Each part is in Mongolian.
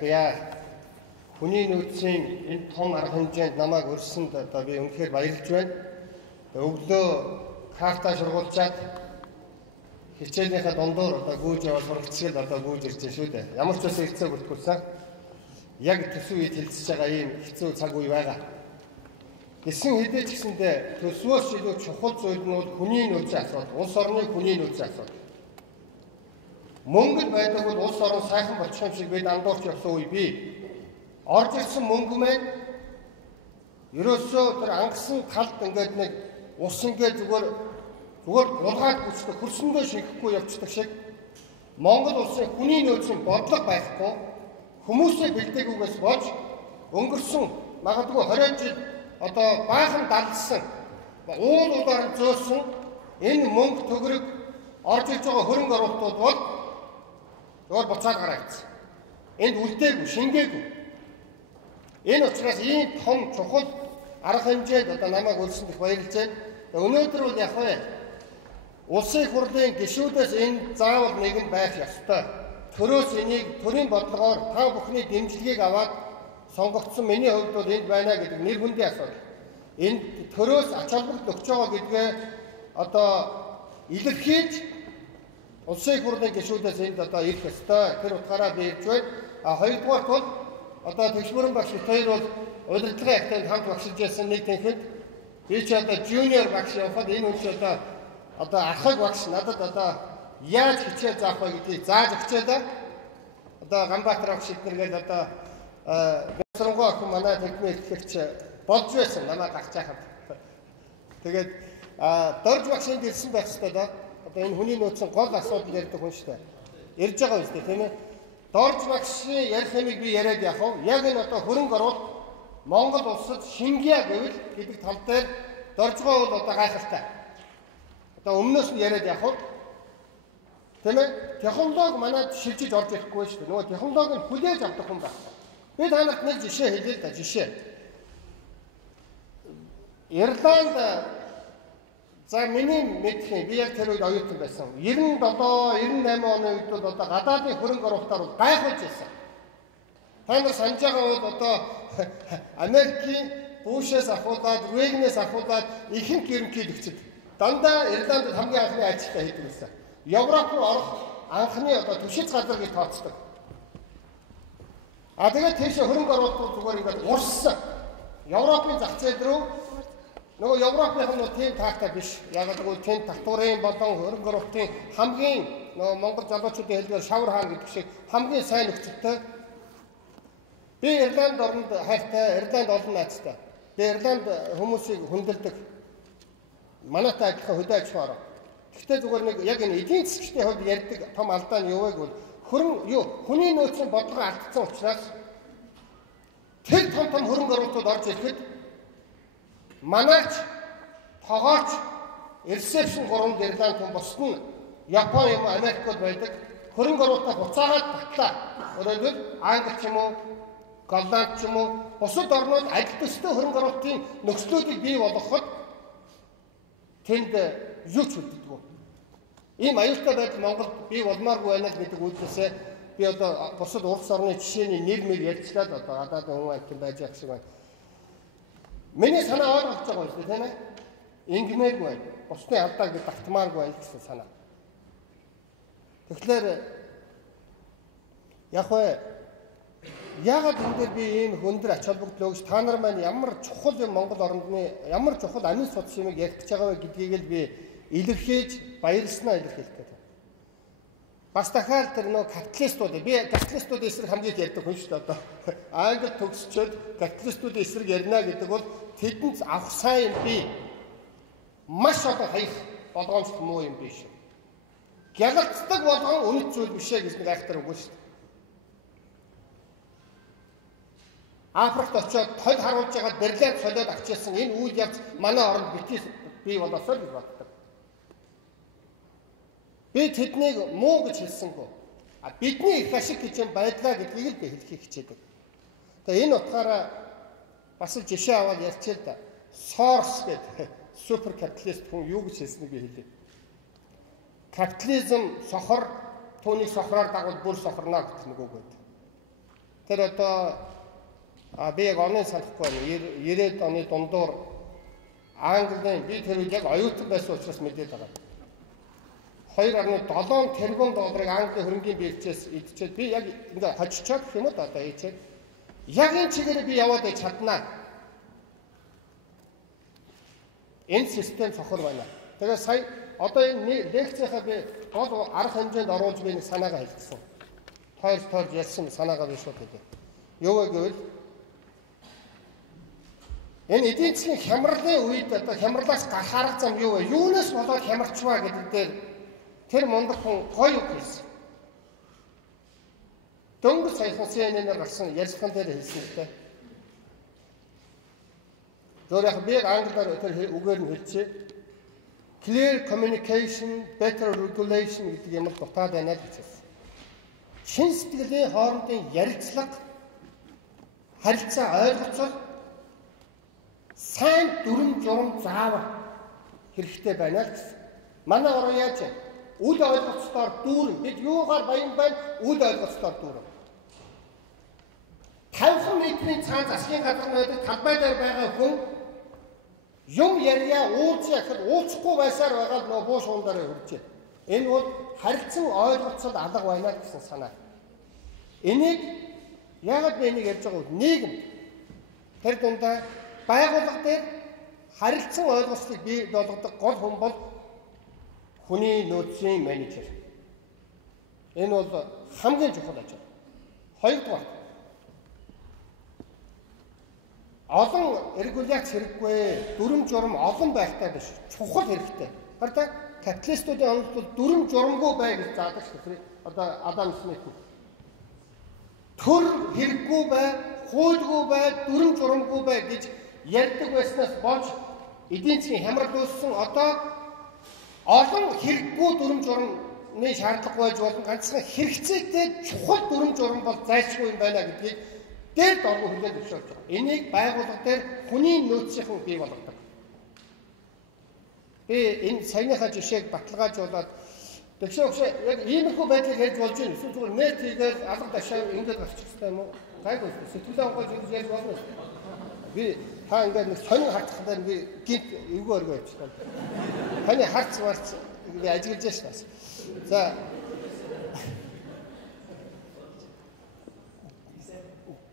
ялахъя. Хүний нөөцийн энэ том арга хэмжээнд намайг урьсанд одоо би үнэхээр баярлж байна. Өглөө карта шургуулчаад хичээлийнхаа дундуур одоо гүйж яваа сурагчид одоо гүйж ирж байна шүү дээ. Ямар ч бас хэцүү бүртгүүлсэн. Яг төсөв үед хэлцэж байгаа ийм хэцүү цаг үе байгаа. Гэсэн хэдий ч гэсэндээ төсвөөс илүү чухал зүйл нь бол хүний нөөцийн асуудал, улс орны хүний нөөцийн асуудал. Мөнгөд байдаг бол улс орон сайхан болчих юм шиг бид андуурч явсан үе бий. Орж ирсэн мөнгө маань ерөөсөө тэр ангасан талд ингээд нэг ус ингээд зүгээр улгаад бүсдэг хөрсөндөө шигэхгүй явцдаг шиг Монгол улсын хүний нөөцийн бодлого байхгүй хүмүүсээ бэлдээгүйгээс болж өнгөрсөн магадгүй 20 жил одоо баахан далдсан уул удаар зөөсөн энэ мөнгө төгрөг орж иж байгаа хөрөнгө оруулалтууд бол өөр буцаад гараа ирсэн. Энд үлдээгүй, шингээгүй. Энэ учраас ийм том чухал арга хэмжээд одоо намайг үлсэнд их баярлж байна. Өнөөдөр бол яг вэ улсын их хурлын гишүүдээс энэ заавал нэгэн байх ёстой. Төрөөс энийг төрийн бодлогоор та бүхний дэмжлэгийг аваад сонгогдсон миний хувьд бол энд байна гэдэг нэр хүндийн асуудал. Энд төрөөс ач холбогдол өгч байгаа гэдгээ одоо илэрхийлж улсын их хурлын гишүүдээс энд одоо ирэх ёстой. Тэр утгаараа би ирж байна. Хоёрдугаарт бол одоо Тэгшмөрөн багш хоёр бол удирдлагын актанд хамт багшилж байсан нэг тэнхэд би ч одоо жуниор багш явахад энэ хүн ч одоо ахаг багш надад одоо яаж хичээл заах вэ гэдгийг зааж өгчээ да. Одоо Ганбаатар багш эднэргээд одоо Бясрангуй охин манай техник хэлэгч болж байсан намайг гарч яхад. Тэгээд дорж багш энд ирсэн байх хэрэгтэй да. Одоо энэ хүний нөөцийн гол асуудал ярьдаг хүн шүү дээ. Ирж байгаа үстэй тийм ээ. Дорж багшийн ярих юмыг би яриад яах вэ? Яг энэ одоо хөрөнгө оруулалт Монгол улсад шингийа гэвэл гэдэг тал дээр доржгоо бол одоо гайхалтай. Одоо өмнөөс нь яриад яах вэ? Тийм ээ? Технологи манайд шилжиж орж ирэхгүй шүү дээ. Нөгөө технологиг нь хүлээж авдаг хүн байна. Би та нарт нэг жишээ хэлье л да, жишээ. Ирланд за миний мэдхийн би яг тэр үед оюутан байсан. 97, 98 оны үед бол одоо гадаадын хөрөнгө оруулалтаар бол гайхуулж байсан. Та нар санаж байгаа бол одоо Америкийн Бушээс ахуулаад, Рейгнээс ахуулаад ихэнх ерөнхийлөгчд дандаа Ирландд хамгийн анхны ажилтаа хийдэг байсан. Европ руу орох анхны одоо түшиж газар гэж тооцдог. Тэгээд тийш хөрөнгө оруулалт зүгээр ингээд урссан. Европын зах зээл рүү нөгөө Европын хүмүүс тийм таатай биш. Яг л тэнд татварын болон хөрөнгө оруулалтын хамгийн нөгөө Монгол залуучуудын хэлбэр шавар хаан гэдэг шиг хамгийн сайн нөхцөлтэй. Би Ирланд оронд хайртай, Ирланд олон найзтай. Би Ирланд хүмүүсийг хүндэлдэг. Манайтай адилхан хөдөө аж ахуйн. Гэхдээ зүгээр нэг яг энэ эдийн засгийн хувьд ярьдаг том алдаа нь юу вэ гэвэл хүний нөөцийн бодлого алдсан учраас тэр том хөрөнгө оруулалтууд орж ирэхэд манайч тогооч ресепшн гурван Ирланд хүн босд нь Япон юм Америкт байдаг хөрөнгө оруулалтаа буцаагаад батлаа. Өөрөөр Англи ч юм уу, Голланд ч юм уу бусад орнууд адил төстэй хөрөнгө оруулалтын нөхцлүүдийг бий болгоход тэнд юу ч үлддэггүй. Ийм аюултай байдал Монголд бий болмааргүй байна гэдэг үгнээсээ би одоо бусад улс орны жишээний нэр мэр ярьчлаад одоо гадаад хүн амтан байж ах шиг байна. Миний санаа ойлгож байгаа юм шүү тийм ээ. Ингмээргүй байна. Бусдын алдааг давтмааргүй байна гэсэн санаа. Тэгэхээр яг вэ яагаад энэ дээр би ийм хөндөр ач холбогдол өгч та нар маань ямар чухал юм Монгол орндны ямар чухал амин судас юмыг ярьж байгаа вэ гэдгийг л би илэрхийлж баярлснаа илэрхийлэх гэдэг. Бас дахиад тэр нөө капиталистууд би капиталистуудын эсрэг хамгийн ярьдаг хүн шүү дээ одоо. Англи төгсчөөд капиталистуудын эсрэг ярина гэдэг бол тэдэнд авах сайн юм би. Маш одоо хаях болгоомжтой муу юм биш. Гялалцдаг болгон үнэт зүйл биш ээ гэж нэг айхтар үгүй шүү дээ. Африкт очиод толь харуулж байгаа Берлинд солиод авчирсан энэ үйл явц манай оронд бий болоосоо гэж боддог. Би тэднийг муу гэж хэлсэнгүй. Бидний их ашиг гэж юм байдлаа гэдгийг л би хэлхийг хичээдэг. Тэгээ энэ утгаараа бас л жишээ аваад ярьчээ л да. Сорос гэдэг супер капиталист хүн юу гэж хэлсэнийг би хэлье. Капитализм сохор түүний сохроор дагвал бүр сохорно гэх нэг үг байдаг. Тэр одоо би яг оныг санахгүй байна. 90-ад оны дундуур Английн би тэр үед яг оюутан байсан учраас мэдээд байгаа. 2.7 тэрбум долларыг Английн хөрөнгийн бэлчээс идчихэд би яг ингээ хожичоод гэх юм уу одоо ийчээд яг энэ чигээр би яваад байж чаднаа. Энэ систем сохор байна. Тэгэхээр сая одоо энэ лекцийнхаа би гол арга хэмжээнд оруулж би нэг санаагаа хэлсэн. Тойрч ярьсан санаагаа би шууд хэлье. Юу вэ гэвэл энэ эдийн засгийн хямралын үед одоо хямралаас гарах арга зам юу вэ? Юунаас болоод хямарчваа гэдэг дээр тэр мундаг хүн гоё үг хэлсэн. Дөнгөж саяхан CNN-ээр гарсан ярилцлаган дээр хэлсэн л дээ. Зөв яг би англиар тэр үгээр нь хэлчихье. Clear communication, better regulation гэдэг юм л дутаад байна гэж хэлсэн. Шин сэтгэлийн хоорондын ярилцлага, харилцаа ойлголцол сайн дүрм журм заавар хэрэгтэй байна л гэсэн. Манай орон яаж вэ? Үл ойлголцолоор дүүрэн бид юугаар баян байна? Үл ойлголцолоор дүүрэн. 50 метрийн цаан засгийн газар байдаг талбай дээр байгаа хүн юм ярья уулзъя гэхэд уулзахгүй байсаар байгаа л нөө буу шуундараа хөрчээ. Энэ бол харилцан ойлголцол алга байна гэсэн санаа. Энийг яагаад би энийг ярьж байгаа вэ? Нийгэм тэр дундаа байгууллага дээр харилцан ойлголцлыг бий болгодог гол хүн бол хүний нөөцийн менежер. Энэ бол хамгийн чухал ажил. Хоёрдугаар олон регуляц хэрэггүй, дүрм журм олон байхтай биш. Чухал хэрэгтэй. Харин капиталистуудын онолд бол дүрм журмгүй бай гэж заадаг шүү. Одоо Адам Смит. Төр хэрэггүй бай, хуульгүй бай, дүрм журмгүй бай гэж ярьдаг байснаас болж эдийн засгийн хямрал үүссэн. Одоо олон хэрэггүй дүрм журмны шаардлага байж болно. Ганцхан хэрэгцээтэй чухал дүрм журм бол зайлшгүй юм байна гэдгийг дээр доргоо хүлээн зөвшөөрч байгаа. Энийг байгууллага дээр хүний нөөцийн бий болгодог. Би энэ саяныхаа жишээг баталгаажуулаад тэгшээ яг иймэрхүү байдлыг хийж болж байна. Эсвэл зүгээр нэт хийгээл алга ташаа ингэж гарчих хэрэгтэй юм уу? Гайгүй сэтгэлээ онгойж ингэж яаж болно вэ? Би та ингээд нэг сонин харцхаар би гинт эвгүй өргөө явчихсан. Таны харц марц би ажиглаж шээс. За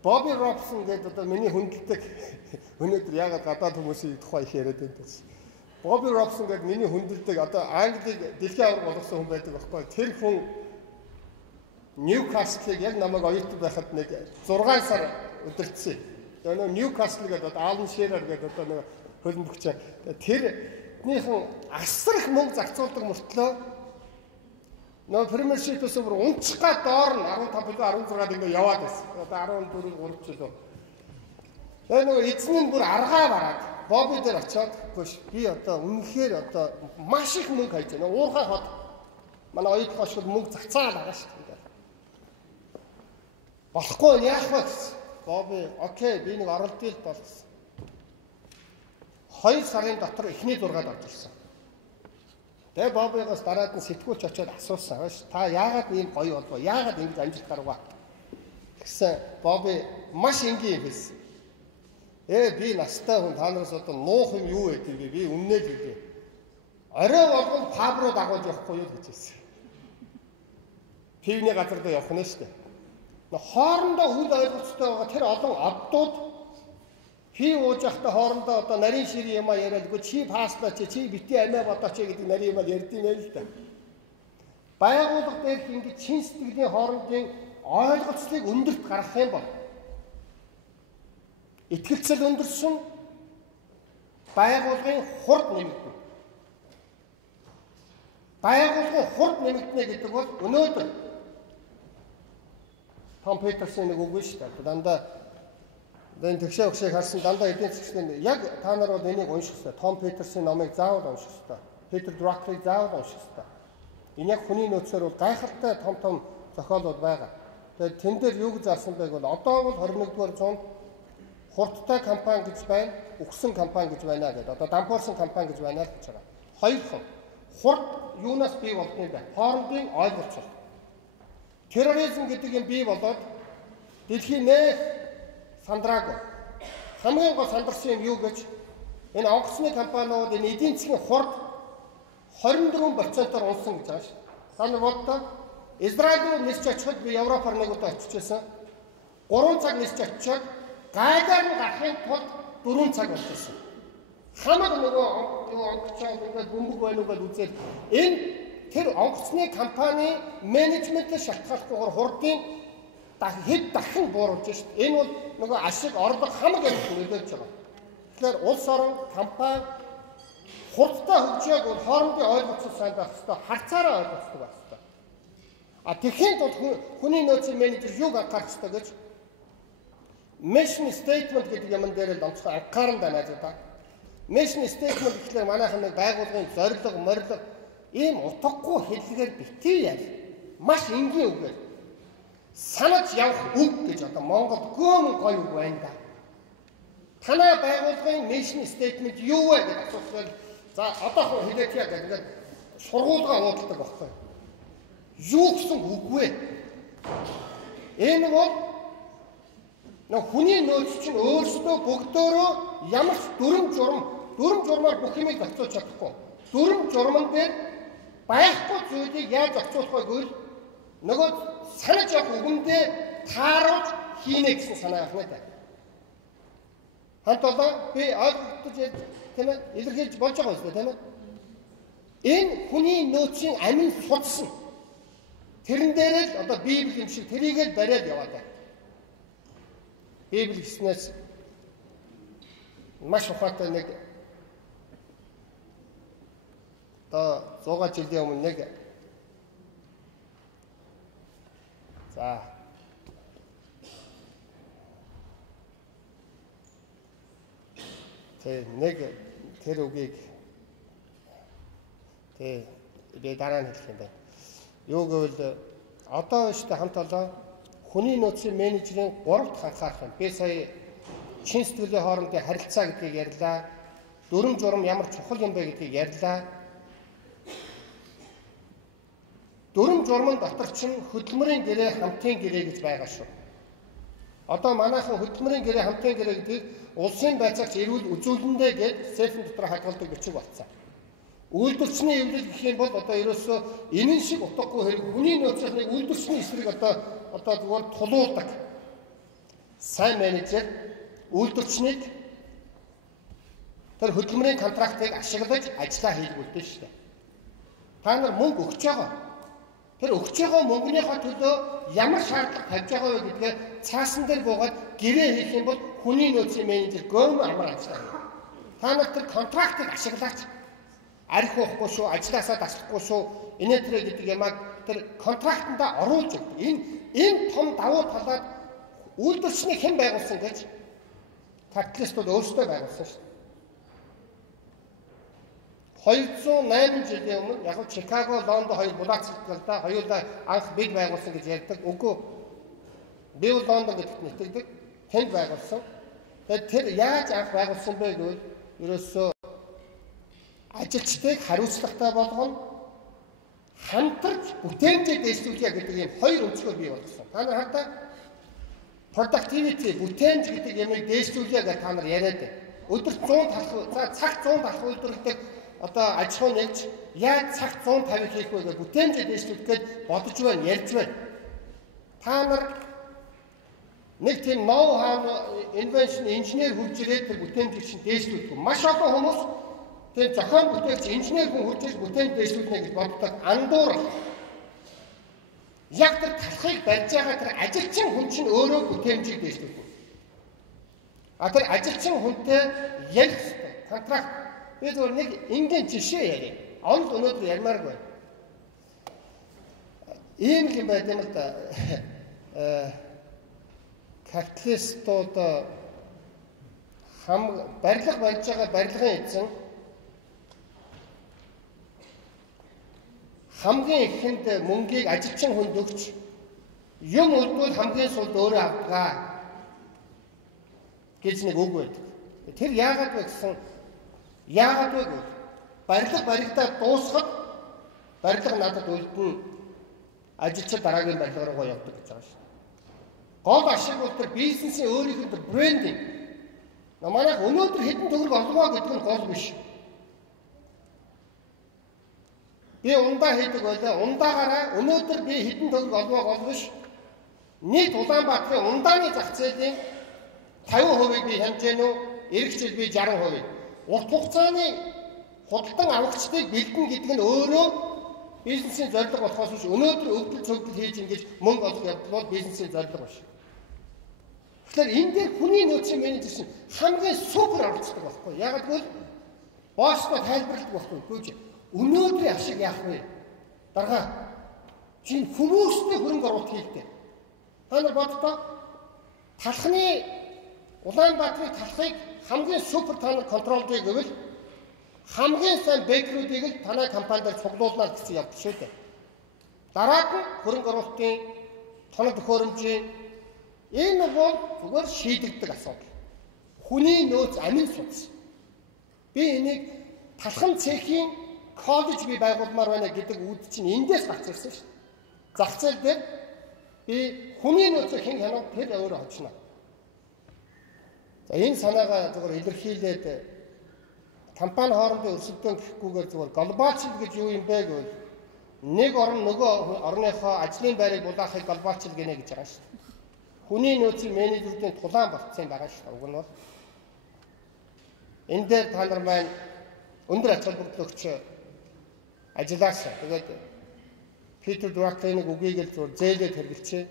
Бобби Робсон гэдэг одоо миний хүндэлдэг өнөөдөр яагаад гадаад хүмүүсийн тухай их яриад байна гэж. Бобби Робсон гэдэг миний хүндэлдэг одоо Англиг дэлхийн авраг болгосон хүн байдаг байхгүй. Тэр хүн Ньюкаслыг яг намайг оюутан байхад нэг 6 сар удирдсан. Тэгээ Ньюкасл гэдэг Алан Ширер гэдэг одоо нэг хөлбөмбөгч. Тэрнийхэн асар их мөнгө зарцуулдаг мөртлөө нөө премьершипээс бүр унцгаа доор нь 15 16-д ингээ яваад байсан. Одоо 14 3 жил. Тэгээ нөгөө эзэн нь бүр аргаа бараад Бобби дээр очиод гош би одоо үнэхээр одоо маш их мөнгө хайж байна. Уурхай хот манай оюутан хошгол мөнгө зацаал байгаа шүү дээ. Болохгүй яах вэ? Бобби окей би нэг оролдъё л болсон. 2 сарын дотор эхний зургаад орж ирсэн. Тэгээ Боббигоос дараад нь сэтгүүлч очиод асуусан байж та яагаад ийм гоё болов? Яагаад ингэж амжилт гаргав? Гэсэн Бобби маш энгийн юм хэлсэн. Би настай хүн та нараас одоо нуух юм юу вэ гэв би үннээ л хэлээ. Орой болгон паб руу дагуулж явахгүй юу гэж хэлсэн. Пивний газар руу явах нь шүү дээ. Хоорондоо үл ойлголцтой байгаа тэр олон оддууд пив ууж явахдаа хоорондоо одоо нарийн ширийн юм яриадгүй чи паслаач чи бити амиа бодооч гэдэг нарийн юм ярьдیں۔ Л да. Байгууллага дээр ингэж чин сэтгэлийн хоорондын ойлголцлыг өндөрт гаргах юм бол итгэлцэл өндөрсөн байгууллагын хурд нэмэгдэнэ. Байгууллагын хурд нэмэгдэнэ гэдэг бол өнөөдөр Том Петерсон нэг үг шүү дээ. Дандаа энэ тэгшээ өгшийг харсан дандаа эдийн засгийн яг та нар бол энийг унших хэрэгтэй. Том Петерсон номыг заавал унших хэрэгтэй. Питер Друкерийг заавал унших хэрэгтэй. Энэ яг хүний нөөцөөр бол гайхалтай том зохиолууд байгаа. Тэгээд тэн дээр юу гэж зарсан байг бол одоо бол 21-р зуунд хурдтай компани гэж байна, өгсөн компани гэж байна гэдэг. Одоо дампуурсан компани гэж байна л гэж байгаа. Хоёрхан хурд юунаас бий болдгийг бай. Хоорондын ойлголцол. Терроризм гэдэг юм бий болоод дэлхийн нэх сандраагүй. Хамгийн гол сандарсан юм юу гэж энэ онгоцны компаниуд энэ эдийн засгийн хурд 24%-оор унсан гэж байгаа ш. Та нар боддоо Израиль руу нисч очиход би Европоор нэг удаа очижсэн. 3 цаг нисч очиод гайгаар нь гарахын тулд 4 цаг болчихсон. Хамаг нөгөө онгоцоо ингээд бөмбөг байна уу гэж үзээд энэ тэр онгоцны компани менежментэд шалтгааллахгүйгээр хурдын хэд дахин бууруулж шít. Энэ бол нөгөө ашиг орлого хамаг амт нөлөөлж байгаа. Тэгэхээр улс орон компани хурдтай хөгжөөг бол хоорондын ойлголцол сайн байх хэрэгтэй, харцаараа ойлголцдог байх хэрэгтэй. А тэгэхээр бол хүний нөөцийн менежер юуг анхаарах хэрэгтэй гэж mission statement гэдэг юм дээр л онцгой анхаарал танааждаг. Mission statement гэхлээр манайхан нэг байгууллагын зорилго, морилго ийм утгагүй хэллэгээр битгий яа. Маш энгийн үгээр санаж явах үг гэж одоо Монголд гөм гоё үг байна да. Танай байгууллагын mission statement юу вэ гэж асуувал за одоохон хэлээч яа гэдэг ингээд сургуулгаа уудалдаг байхгүй. Юу гэсэн үг вэ? Энэ бол хүний нөөц чинь өөрсдөө бүгдөө ямар ч дүрм журмаар бүх юмыг зохицуулж чадахгүй. Дүрм журман дээр байхгүй зүйлийг яаж зохицуулах вэ гэвэл нөгөө санаж явах үгэндээ тааруулж хийнэ гэсэн санаа авах надад. Ханталаа би ойлгож тийм ээ илэрхийлж болж байгаа юм тийм ээ. Энэ хүний нөөцийн амин судсан. Тэрэн дээрээ л одоо Библи юм шиг тэрийг л бариад яваад байна. Библи гэснээс маш ухаантай нэг одоо 100 жилийн өмнө нэг за тэр үгийг би дараа нь хэлэх юм байна. Юу гэвэл одоо өштэй хамт олоо хүний нөөцийн менежерийн 3-т анхаарах юм. Би сая чин сэтгэлийн хоорондын харилцаа гэдгийг ярьлаа. Дүрм журм ямар чухал юм бэ гэдгийг ярьлаа. Дүрм журмын дотор чинь хөдөлмөрийн гэрээ хамтын гэрээ гэж байгаа шүү. Одоо манайхан хөдөлмөрийн гэрээ хамтын гэрээ гэдгийг улсын байцаагч эрүүл үзүүлэндээ гэж сэлфэн дотор хадгалдаг бичиг болцсон. Үйлдвэрчний эвлэл гэх юм бол одоо ерөөсөө энэ шиг утгагүй хэрэг хүний нөөцийн үйлдвэрчний эсрэг одоо зүгээр тулуулдаг. Сайн менежер үйлдвэрчнийг тэр хөдөлмөрийн контрактыг ашиглаж ажиллаа хийлгүүлдэг шүү дээ. Та нар мөнгө өгч байгаа. Тэр өгч байгаа мөнгөнийхөө төлөө ямар шаардлага тавьж байгаа вэ гэдгээ цаасан дээр буугаад гэрээ хийх юм бол хүний нөөцийн менежер гом амар ажиллаа. Та нар тэр контрактыг ашиглаач. Арх уухгүй шүү, ажилласаа таслахгүй шүү. Инээтрэ гэдэг ямаг тэр контрактанда оруулж өгдөг. Энэ том давуу талаад үйлдвэрчнийг хэн байгуулсан гэж капиталистууд өөрсдөө байгуулсан шүү. 208 жилийн өмнө яг Чикаго, Лондон хоёр булаацлал да хоёулаа анх бид байгуулсан гэж ярьдаг. Үгүй. Би Лондон гэдэгт нэтгэдэг. Тэнд байгуулсан. Тэгэхээр тэр яаж анх байгуулсан бэ гэвэл ерөөсөө ажилчдыг хариуцлагатай болгоно, хамтарч бүтээмжээ дэвшүүлье гэдэг ийм хоёр өнцгөр бий болгосон. Та нар хатаа productivity бүтээмж гэдэг юмыг дэвшүүлье гэж та нар яриад байна. Өдөрт 100 талах, за цаг 100 талах үйлдвэрлэдэг одоо аж ахуй нэгж яаж цаг 150 хийх вэ гэж бүтээмжээ дэвшүүлэх гэж бодож байна, ярьж байна. Та нар нэг тийм ноу хау инвеншн инженер хурж ирээд тэр бүтээмжийг чинь дэвшүүлдэг. Маш олон хүмүүс тэр зохион бүтээгч инженер хүн хурж ирж бүтээмж дэвшүүлнэ гэж боддог андуур. Яг тэр талхыг барьж байгаа тэр ажилчин хүн чинь өөрөө бүтээмжийг дэвшүүлдэг. А тэр ажилчин хүнтэй ярих контракт би зөвхөн нэг ингийн жишээ яриа. Онд өнөөдөр ярмааргүй. Ийм юм байт юм л да. Капиталистууд барилга барьж байгаа барилгын эзэн хамгийн ихэнд мөнгийг ажилчин хүнд өгч юм үлдвэл хамгийн сүүлд өөрөө авдаг гэж нэг үг байдаг. Тэр яагаад вэ гэсэн яагаад вэ гэвэл барилга баригдаад дуусахад барилга надад үлдэн ажилчид дараагийн барилга руугаа явдаг гэж байгаа шүү. Гол ашиг бол тэр бизнесийн өөрийнх нь брендинг. Манайх өнөөдөр хэдэн төгрөг олгоо гэдэг нь гол биш. Би ундаа хийдэг байлаа. Ундаагаараа өнөөдөр би хэдэн төгрөг олгоо гол биш. Нийт Улаанбаатарын ундааны зах зээлийн 50% би хэмжээнэ үү? Эх жил би 60%. Урт хугацааны худалдан авагчдыг бэлдэн гэдэг нь өөрөө бизнесийн зорилго болохоос биш. Өнөөдөр өвдөл цогдол хийж ингэж мөнгө олох явдал бол бизнесийн зорилго биш. Тэгэхээр энэ дээр хүний нөөцийн менежер чинь хамгийн супер оролцдог байхгүй. Яг гэвэл босстой тайлбарладаг байхгүй. Гүйж өнөөдрийн ашиг яах вэ? Дарга чинь хүмүүстэй хөрөнгө оруулалт хийлтэй. Та нар боддоо талхны Улаанбаатарын талхыг хамгийн супер та нар контролдыг гэвэл хамгийн сайн бэкрүүдийг л танай компанидаар цуглуулнаа гэсэн явдал шүү дээ. Дараад нь хөрөнгө оруулалтын тоног төхөөрөмжийн энэ бол зүгээр шийдэгдэг асуудал. Хүний нөөц амин судас. Би энийг талхан цехийн коллеж би байгуулмаар байна гэдэг үүд чинь эндээс гарч ирсэн шүү дээ. Зах зээл дээр би хүний нөөцөө хэн хянах тэр өөрөө хожно. За энэ санаагаа зүгээр илэрхийлээд компани хоорондын өрсөлдөөн гэхгүйгээр зүгээр глобалчил гэж юу юм бэ гэвэл нэг орн нөгөө орныхоо ажлын байрыг булаахыг глобалчил гинэ гэж байгаа шүү дээ. Хүний нөөцийн менежерийн тулаан болцсон байгаа шүү дээ. Уг нь бол энэ дээр та нар маань өндөр ач холбогдолч ажилласан. Тэгээд Питер Друкерийн үгийг л зүгээр зээлээд хэрэглэжээ.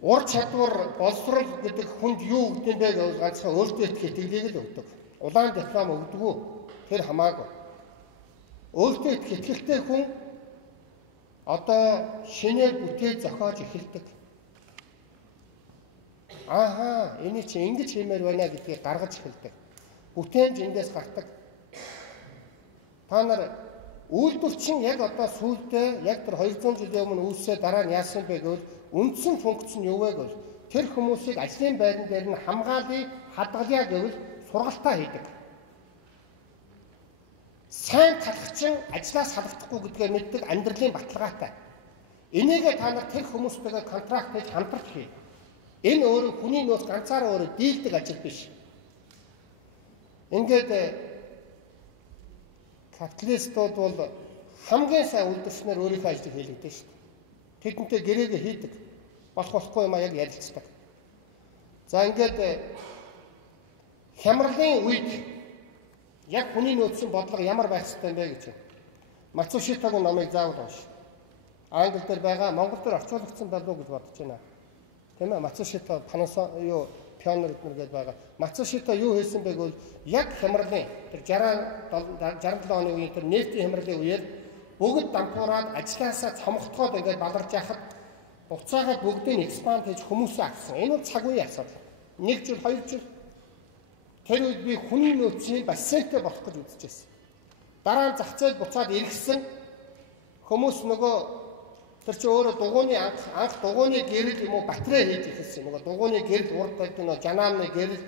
Ур чадвар боловсрол гэдэг хүнд юу өгд юм бэ гэвэл ганцхан өөртөө их итгэлийг л өгдөг. Улаан диплом өгдөггүй. Тэр хамаагүй. Өөртөө их итгэлтэй хүн одоо шинээр бүтээл зохиож эхэлдэг. Ааха, энэ чи ингэж хиймээр байна гэдгийг гаргаж эхэлдэг. Бүтээмж эндээс гардаг. Та нар үйлдвэрчин яг одоо сүүлдээ яг тэр 200 жилийн өмнө үүсээ дараа нь яасан бэ гэвэл үндсэн функц нь юу вэ гэвэл тэр хүмүүсийг ажлын байран дээр нь хамгаалъя, хадгалъя гэвэл сургалтаа хийдэг. Сайн талхчин ажлаас халагдахгүй гэдгээ мэддэг амьдралын баталгаатай. Энийгээ та нар тэр хүмүүстэйгээ контракт хийж хамтарч хий. Энэ өөрөө хүний нөөц ганцаараа өөрөө дийлдэг ажил биш. Ингээд капиталистууд бол хамгийн сайн үйлдвэрчнэр өөрийнхөө ажлыг хийлгдэг шүү дээ. Тэдэнтэй гэрээгээ хийдэг. Болохгүй юм а яг ярилцдаг. За ингээд хямралын үед яг хүний нөөцийн бодлого ямар байх ёстой юм бэ гэж байна. Мацушитагийн номыг заавал унш. Англи дээр байгаа, монгол дээр орчуулагдсан болов уу гэж бодож байна. Тийм ээ, Мацушита пионер гэдэг байгаа. Мацушита юу хийсэн бэ гэвэл яг хямралын тэр 67 оны үеийн тэр нефтийн хямралын үеэр бүгд дампуураад ажилласаа цомготгоод ингээд баларж яхад буцаагаад бүгдийг экспанд хийж хүмүүсээ авсан. Энэ бол цаг үеийн асуудал. 1 жил, 2 жил тэр үед би хүний нөөцийн бассейнтэй болох гэж үзэж байсан. Дараа нь зах зээл буцаад эргэсэн хүмүүс нөгөө тэр чи өөрөө дугууны анх дугууны гэрэл юм уу батарей хийж эхэлсэн. Нөгөө дугууны гэрэл урд байдаг нөгөө жанааны гэрэл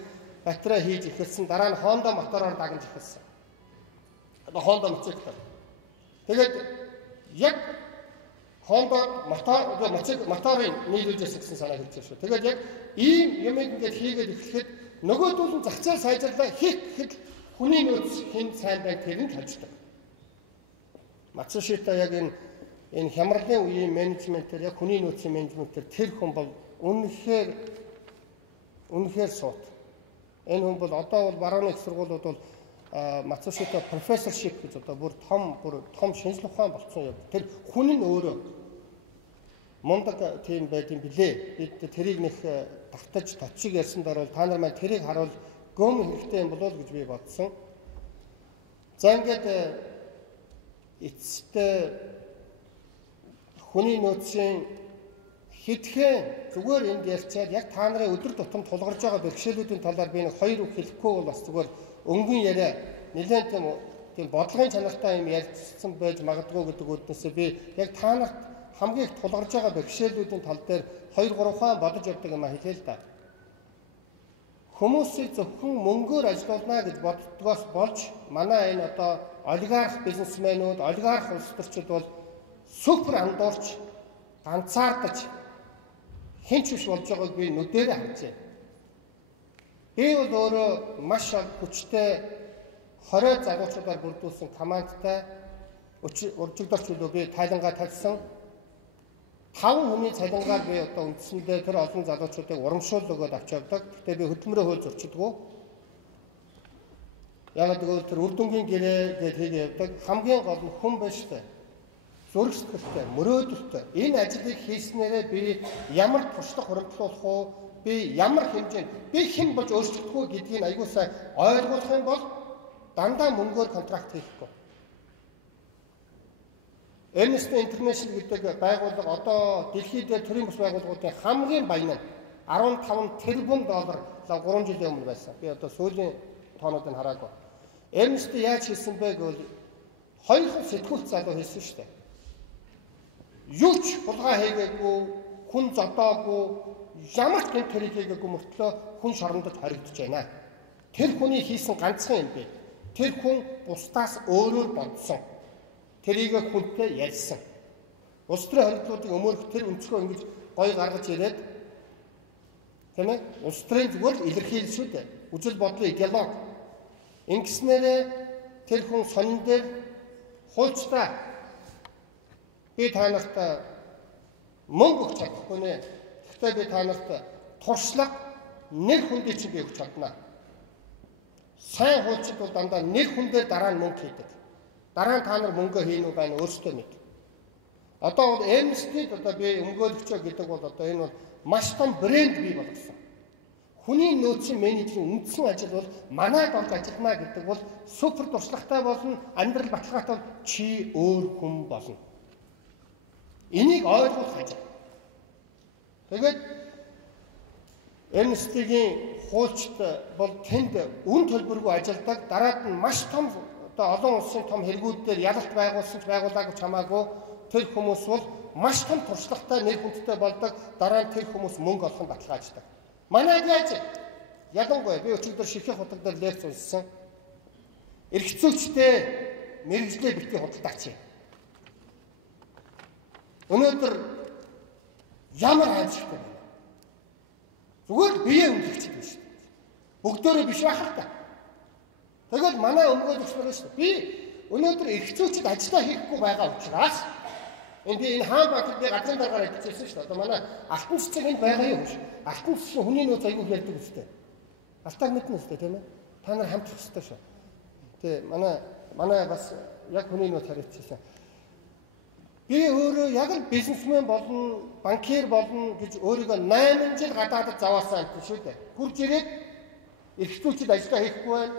батарей хийж эхэлсэн. Дараа нь Honda мотороор дагнаж эхэлсэн. Одоо Honda мотоцикл. Тэгээд яг Honda моторын нийлүүлжээс гэсэн санаа хэлж шүү. Тэгээд яг ийм юм ингээд хийгээд эхлэхэд нөгөөдөл нь зах зээл сайжрлаа хийх гэхэд хүний нөөц хэн сайн байх тэр нь тавьждаг. Мацушита яг энэ хямралын үеийн менежментээр яг хүний нөөцийн менежментээр тэр хүн бол үнэхээр суут. Энэ хүн бол одоо бол барууны их сургуулиуд бол Мацушита профессоршип гэж одоо бүр том шинжлэх ухаан болсон юм. Тэр хүн нь өөрөө мундаг тийм байт юм билээ. Бид тэрийг нэг давтаж точиг ярьсан дараа та нар маань тэрийг харуул гөм хэрэгтэй юм болов уу гэж би бодсон. За ингээд эцэст хүний нөөцийн хэдхэн зүгээр энд ярьчаад яг та нарын өдөр тутам тулгарч байгаа бэрхшээлүүдийн талаар би нэг хоёр үг хэлэхгүй бол бас зүгээр өнгөн яриа нэлээд тийм бодлогын чанартай юм ярьсан байж магадгүй гэдэг үднээсээ би яг та нарт хамгийн их тулгарч байгаа бэрхшээлүүдийн тал дээр 2-3 хаан бодож явдаг юм а хэлээ л да. Хүмүүсийг зөвхөн мөнгөөр ажилуулна гэж боддгоос болж манай энэ одоо олигарх бизнесмэнүүд, олигарх улс төрчид бол супер андуурч ганцаардаж хинч биш болж байгааг би нүдээрээ харж байна. Би бол өөрөө маш хүчтэй 20 залуучуудаар бүрдүүлсэн командтай уржигдорч үлөө би тайлангаа тавьсан. 5 хүний цалингаар би одоо үндсэндээ тэр олон залуучуудыг урамшуул өгөөд авч явдаг. Гэхдээ би хөдөлмөрөө хөл зөрчидгөө. Яг тэгвэл тэр үр дүнгийн гэрээ гэж хийгээд явдаг. Хамгийн гол нь хүн байна шүү дээ. Зүрх сэтгэлтэй, мөрөөдөлтэй. Энэ ажлыг хийснээрээ би ямар туршлага хуримтлуулах уу? Би ямар хэмжээнд би хэн болж өөрчлөх үү гэдгийг аягүй сайн ойлгох юм бол дандаа мөнгөөр контракт хийхгүй. Amnesty International гэдэг байгууллага одоо дэлхийд төрийн бус байгууллагуудын хамгийн баян нь $15 тэрбум 3 жилийн өмнө байсан. Би одоо сүүлийн тоонуудыг хараагүй. Amnesty яаж хийсэн бэ гэвэл хоёр сэтгүүлч залуу хийсэн шүү дээ. Юу ч хулгай хийгээгүй, хүн зодоогүй, ямар ч гэмт хэрэг хийгээгүй мөртлөө хүн шорондож хоригдож байна. Тэр хүний хийсэн ганцхан юм бэ. Тэр хүн бусдаас өөрөөр бодсон. Тэрийг хүнтэй ярьсан. Улс төрийн хоригдлуудыг өмөрөх тэр өнцгөө ингэж гоё гаргаж ирээд тийм ээ? Улс төрийн зүгээр л илэрхийлэл шүү дээ. Үжил бодлын идеологи. Ингэснээрээ тэр хүн сонин дээр хуульчдаа би та нарт мөнгө өгч чадахгүй нэ. Гэхдээ би та нарт туршлага нэр хүндийг чи би өгч чадна. Сайн хуульчид бол дандаа нэр хүндээр дараа нь мөнгө хийдэг. Дараа нь та нар мөнгө хийн үү байна өөрсдөө мэд. Одоо бол Amnesty одоо би өмгөөлөгчөө гэдэг бол одоо энэ бол маш том брэнд бий болгосон. Хүний нөөцийн менежерийн үндсэн ажил бол манайд орж ажиллана гэдэг бол супер туршлагатай болно, амьдрал баталгаатай бол чи өөр хүн болно. Энийг ойлгох ажил. Тэгээд Amnesty-гийн хуульчд бол тэнд үн төлбөргүй ажилладаг. Дараад нь маш том одоо олон улсын том хэрэгүүд дээр ялалт байгуулсан ч байгуулаагүй чамаагүй тэр хүмүүс бол маш том туршлагатай нэр хүндтэй болдог. Дараа нь тэр хүмүүс мөнгө олохын баталгааждаг. Манайд яаж ялангуяа би өчигдөр ширхэг хотод дээр лекц уншсан. Эрхцүүлчтэй мэрэгжлээ битгий худалдаач. Өнөөдөр ямар хайрцагтай байна. Зүгээр бие үнэлэгч юм шүү дээ. Бүгдөө биш байх л та. Тэгэл манай өмгөөлөгч нар шүү дээ. Би өнөөдөр эрхцүүлчд ажиллаа хийхгүй байгаа учраас энэ хаан багт би газрын дараагаар ажилласан шүү дээ. Одоо манай алтан цэцэг энд байгаа юм шүү. Алтан цэцэг хүний нөөц аягүй ярьдаг үстэй. Алтаг мэднэ үстэй тийм ээ. Та нар хамтрах хэрэгтэй шүү. Тэгээ манай бас яг хүний нөөц харилцсан. Би өөрөө яг л бизнесмен болно, банкир болно гэж өөрийгөө 8 жил гадаадд заваасан юм шүү дээ. Гүрж ирээд эрхтүүлчид ажиллаа хийхгүй байна.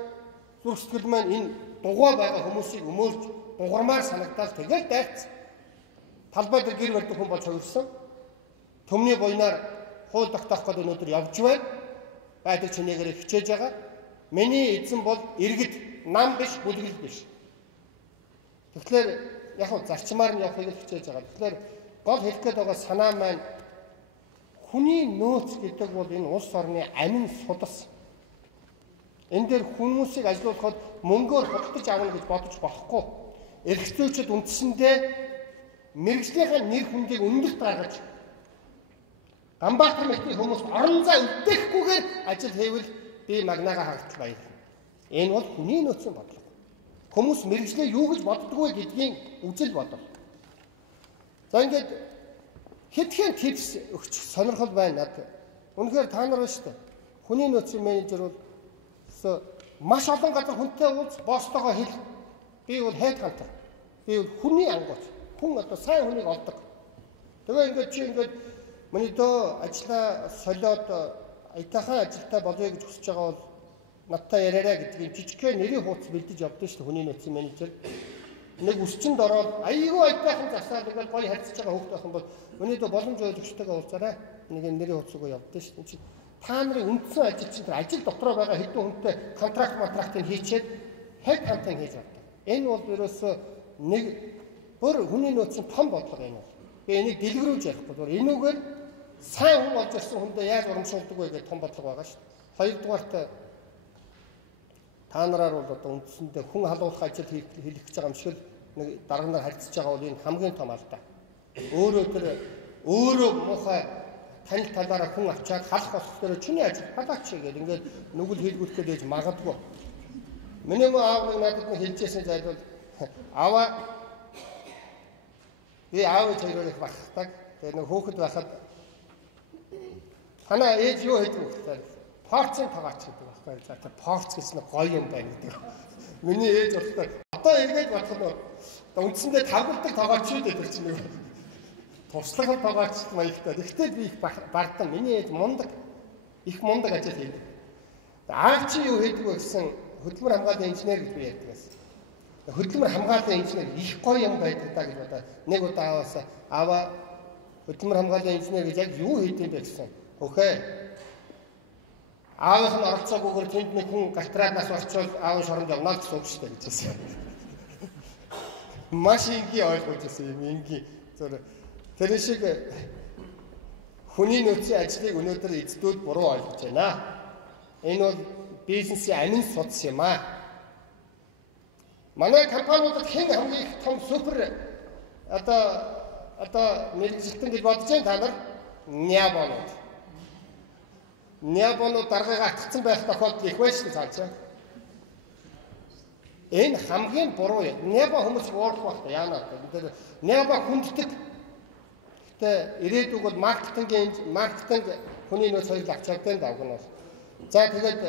Зүрх сэтгэл маань энэ дугуй байгаа хүмүүсийг өмөрж дугуймаар санагдаад тэгэл дайц. Талбай дээр гэр барьдаг хүн болж хувирсан. Төмний буйнаар хууль тогтоох гэдэг өнөөдөр явж байна. Байдаг чинээгээр хичээж байгаа. Миний эзэн бол иргэд, нам биш, бүлгэл биш. Тэгэхээр яг нь зарчмаар нь явахыг хичээж байгаа. Тэгэхээр гол хэлэх гээд байгаа санаа маань хүний нөөц гэдэг бол энэ улс орны амин судас. Энэ дээр хүмүүсийг ажилуулахад мөнгөөр худалдаж авна гэж бодож болохгүй. Эрхцүүлчид үндсэндээ мэрэгжлийнхаа нэр хүндийг өндөрт гаргаж гамбаатар мэтний хүмүүс орон зай үлдээхгүйгээр ажил хийвэл би магнаага хагтал баяр. Энэ бол хүний нөөцийн бодлого. Хүмүүс мэрэгжлээ юу гэж боддгоо гэдгийг үзэл бодол. За ингээд хэдхэн типс өгч сонирхол байна надад. Үнэхээр та нар байна шүү дээ. Хүний нөөцийн менежер бол маш олон газар хүнтэй уулз босстойгоо хэл. Би бол хайд хантар. Би бол хүний ангууч. Хүн одоо сайн хүнийг олдог. Тэгээ ингээд чи ингээд монитор ажиллаа солиод аятайхан ажилтаа болоё гэж хүсэж байгаа бол надтай яриараа гэдгийг жижигхэн нэрийн хуудас бэлдэж явдсан шүү дээ хүний нөөцийн менежер. Нэг өсчөнд ороод айгүй аятайхан засаад ингээд гоё харьцаж байгаа хүүхд байх юм бол монитор боломж өгөгчтэйгээ уулзаарай. Нэг нэрийн хуудасыг явдсан шүү дээ. Та нарын үндсэн ажил чинь ажил дотроо байгаа хэдэн хүнтэй контрактыг хийчихэд хед хантан хийж авдаг. Энэ бол ерөөсөө нэг бүр хүний нөөцийн том бодлого энэ бол. Би энийг дэлгэрүүлж ярихгүй зүгээр энүүгээр сайн хүн болж ирсэн хүндээ яаж урамшуулдаг вэ гэх том бодлого байгаа шүү дээ. Хоёрдугаарт та нараар бол одоо үндсэндээ хүн халуулах ажил хийх гэж байгаа юм шиг л нэг дарга нар харьцаж байгаа бол энэ хамгийн том алдаа. Өөрөө тэр өөрөө муухай танил талаараа хүн авчаад халах болох дээр чиний ажил халаач гэдэг ингээд нүгэл хийлгүүлэх гэж магадгүй. Миний аав нэг надад нэг хэлжсэн зайлвал аваа би аав хоёроо их багтдаг. Тэгээ нэг хөөхд байхад танаа ээж юу хийдэг вэ гэхээр порцын тагаач гэдэг байхгүй. За тэр порц гэж нэг гоё юм байна гэдэг. Миний ээж болохоор одоо эргээд бодоход үндсэндээ тавгалдаг тагаач шүү дээ тэр чинь нэг туслах тагаач маягтай. Гэхдээ би их бардам. Миний ээж мундаг. Их мундаг ажил хийдэг. Аав чи юу хийдэг вэ гэсэн хөдөлмөр хамгааллын инженер гэж би ярьдаг байсан. Хөдөлмөр хамгааллын инженер их гоё юм байдаг даа гэж бодоод нэг удаа аваас аваа хөдөлмөр хамгааллын инженер гэж яг юу хийдэг бэ гэсэн. Хөхөө аавын оролцоогүйгээр тэнд нэг хүн галтраад нас орчвол аавын шоронд явна гэсэн үг шүү дээ гэжсэн. Маш ингийн ойлгож байсан юм ингийн зөв тэр шиг хүний нөөцийн ажлыг өнөөдөр эзэдүүд буруу ойлгож байна. Энэ бол бизнесийн амин судас юм аа. Манай компаниудад хэн хамгийн их том супер одоо мэрэгжилтэн гэж бодож байна та нар? Нябонууд. Нябонууд даргаагаа атгсан байх тохиолдол их байж шүү цаашаа. Энэ хамгийн буруу юм. Нябо хүмүүс уурлах байх яана. Нябо хүнддэг. Гэтэ ирээдүг бол маркетинг хүний нөөц соёл авчаад байна дааг нь бол. За тэгээд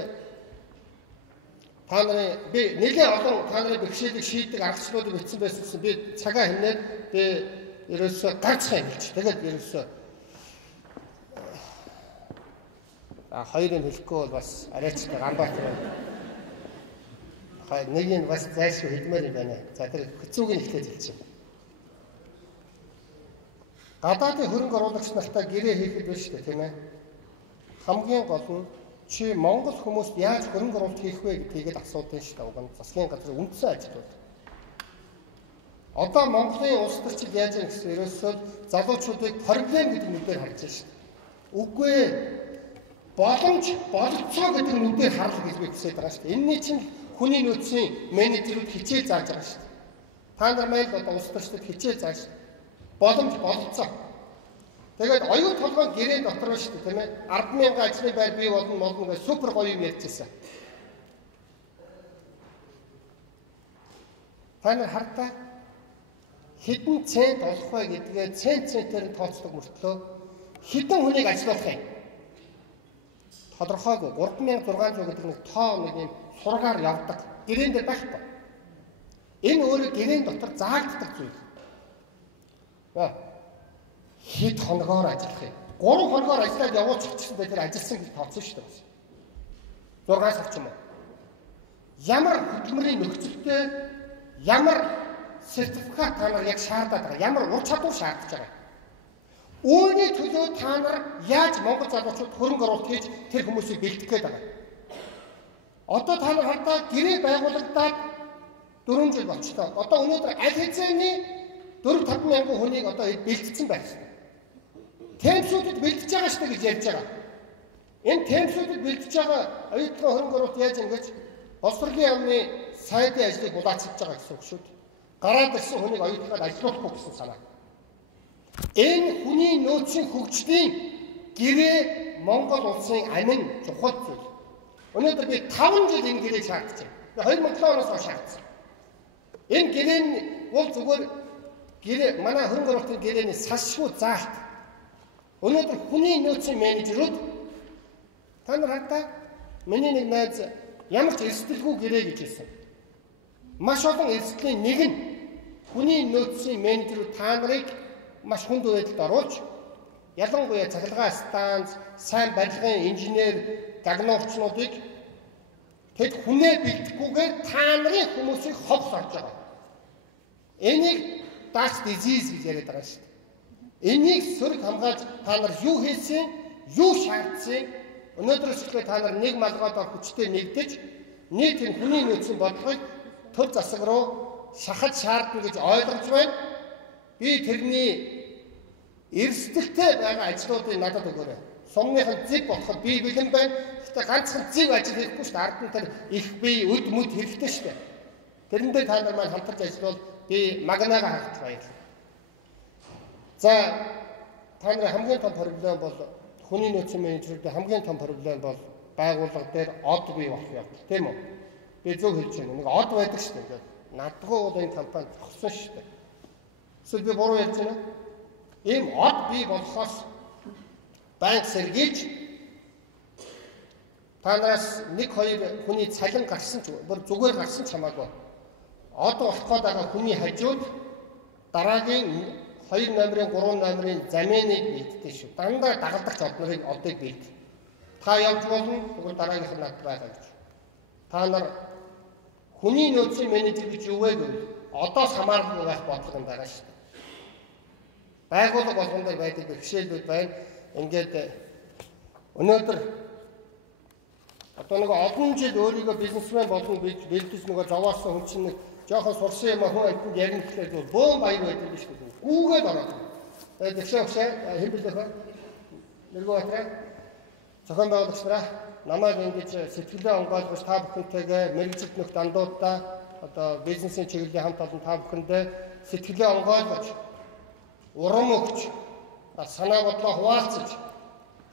та нарын би нэлээд олон та нарын бэрхшээлийг шийддэг аргачлалуудыг бичсэн байсан. Би цагаа хэмнээд би ерөөсөө ганцхан хэлж. Тэгээд ерөөсөө хоёр юм хэлэхгүй бол бас арайчтай ганбаат байна. Нэг нь бас зайлшгүй хэлмээр юм байна. За тэр хэцүүг нь эхлээд хэлчихье. Гадаадын хөрөнгө оруулагч нартай гэрээ хийхэд биш үү тийм ээ. Хамгийн гол нь чи Монгол хүмүүст яаж хөрөнгө оруулалт хийх вэ гэдгийг асуудаг шүү дээ. Уг нь засгийн газрын үндсэн ажлууд. Одоо Монголын улс төрчид яаж юм гэсэн ерөөсөө залуучуудыг проблем гэдэг нүдээр харж байна шүү дээ. Үгүй ээ. Боломж болцоо гэдэг нүдээр харлах гэж би хэлээд байгаа шүү дээ. Энэний чинь хүний нөөцийн менежерүүд хичээл зааж байгаа шүү дээ. Та нар маань одоо улс төрчид хичээл зааж боломж болцоо. Тэгээд оюун толгойн гэрээ дотор шүү дээ тийм ээ 10,000 ажлын байр бий болно гэж супер гоё юм ярьчихсан. Та нар хартаа хэдэн цент олох вэ гэдгээ центээр нь тооцдог мөртлөө хэдэн хүнийг ажилуулах юм? Тодорхойгүй 3600 гэдэг нэг тоо нэг юм сургаар явдаг. Гэрээн дээр байхгүй. Энэ өөрөө гэрээн дотор заагддаг зүйл. Хэд хоногоор ажиллах юм? 3 хоногоор ажиллаад явуулчихсан дээр ажилласан гэж тооцсон шүү дээ. 6 сар ч юм уу. Ямар хөдөлмөрийн нөхцөлтэй ямар сертификат та нар яг шаардаад байгаа? Ямар ур чадвар шаардж байгаа? Үүний төлөө та нар яаж Монгол залуучууд хөрөнгө оруулалт хийж тэр хүмүүсийг бэлдэх гээд байгаа? Одоо та нар хардаа гэрээ байгуулагдаад 4 жил болчихлоо. Одоо өнөөдөр аль хэзээний 4-5 мянган хүнийг одоо бэлдсэн байх шээ. Темсүүдэд бэлдэж байгаа шүү дээ гэж ярьж байгаа. Энэ темсүүдэд бэлдэж байгаа оюутны хөрөнгө оруулалт яаж ингэж боловсролын яамны сайдын ажлыг булаацуулж байгаа гэсэн үг шүү дээ. Гараад ирсэн хүнийг оюутнаар ажилуулахгүй гэсэн санаа. Энэ хүний нөөцийн хөгжлийн гэрээ Монгол улсын амин чухал зүйл. Өнөөдөр би 5 жил энэ гэрээг шаардж байна. 2007 оноос хойш шаардсан. Энэ гэрээ нь бол зүгээр гэрээ манай хөрөнгө оруулалтын гэрээний салшгүй заалт. Өнөөдөр хүний нөөцийн менежерүүд та нар хатаа миний нэг найз ямар ч эрсдэлгүй гэрээ гэж хэлсэн. Маш олон эрсдлийн нэг нь хүний нөөцийн менежерүүд та нарыг маш хүнд байдалд оруулж ялангуяа цахилгаан станц, сайн барилгын инженер, гагнуурчнуудыг тэд хүнээ бэлдэхгүйгээр та нарын хүмүүсийг ховс орж байгаа. Энийг дач дизиз гэж яриад байгаа шүү дээ. Энийг сөрөг хамгаалж та нар юу хийсэн, юу шаардсан? Өнөөдрөөс эхлээд та нар нэг малгайдаа хүчтэй нэгдэж, нэг тийм хүний нөөцийн бодлогыг төр засаг руу шахаж шаардна гэж ойлгож байна. Би тэрний эрсдэлтэй байгаа ажлуудыг надад өгөөрэй. Сумныхан зэг болоход би бэлэн байна. Гэхдээ ганцхан зэг ажил хийхгүй шүү дээ. Ард нь тэр их бие үд мүд хэрэгтэй шүү дээ. Тэрэндээ та нар маань хамтарч ажиллавал би магнаага хаагах баярлалаа. За та нарын хамгийн том проблем бол хүний нөөцийн менежерүүд хамгийн том проблем бол байгууллага дээр од бий болох явдал тийм үү? Би зөв хэлж байна. Нэг од байдаг шүү дээ. Надгүй бол энэ компани зогсон шүү дээ. Эсвэл би буруу ярьж байна. Ийм од бий болохоос банк сэргийж та нараас 1-2 хүний цалин гарсан ч бүр зүгээр гарсан ч хамаагүй. Од болох гээд байгаа хүний хажууд дараагийн 2 номерын 3 номерын замыныг бийддэг шүү. Дандаа дагалдагч одыг бийдэг. Та явж болно, тэгвэл дараагийнх нь над байгаа гэж. Та нар хүний нөөцийн менежер гэж юу вэ гэвэл одоос хамааралгүй байх бодлого юм байгаа шүү. Байгууллага болгон дээр байдаг бэрхшээлүүд байна. Ингээд өнөөдөр одоо нэг олон жил өөрийгөө бизнесмен болно гэж бэлдэж нөгөө зовоосон хүн чинь нэг жоохон сурсан юм хүн амьтанд ярина гэхлээр бөөн баяр байдаг шүү дээ. Гүүгээд ороод. Тэгэхээр хэлбэлээ ба. Нэргөө атраа. Зохион байгуулагч нараа намайг ингэж сэтгэлээ онгойлгож та бүхэнтэйгээ мэргэжилт нөх дандуудаа одоо бизнесийн чиглэлийн хамт олон та бүхэндээ сэтгэлээ онгойлгож урам өгч санаа бодлоо хуваалцаж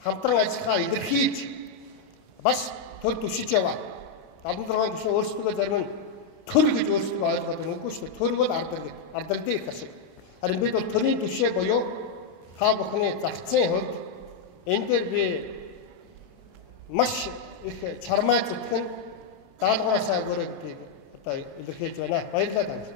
хамтран ажиллахаа илэрхийлж бас төр түшиж яваа. 76 гишүүн өөрсдөө зарим нь төр гэж өөрсдөө ойлгоод өгөхгүй шүү дээ. Төр бол ардагддаг их ашиг. Харин бид бол төрийн түшээ буюу та бүхний зарцын хувьд энэ дээр би маш их чармай зүтгэн даалгавраа сайн өгөөрэй гэдгийг одоо илэрхийлж байна. Баярлалаа танд.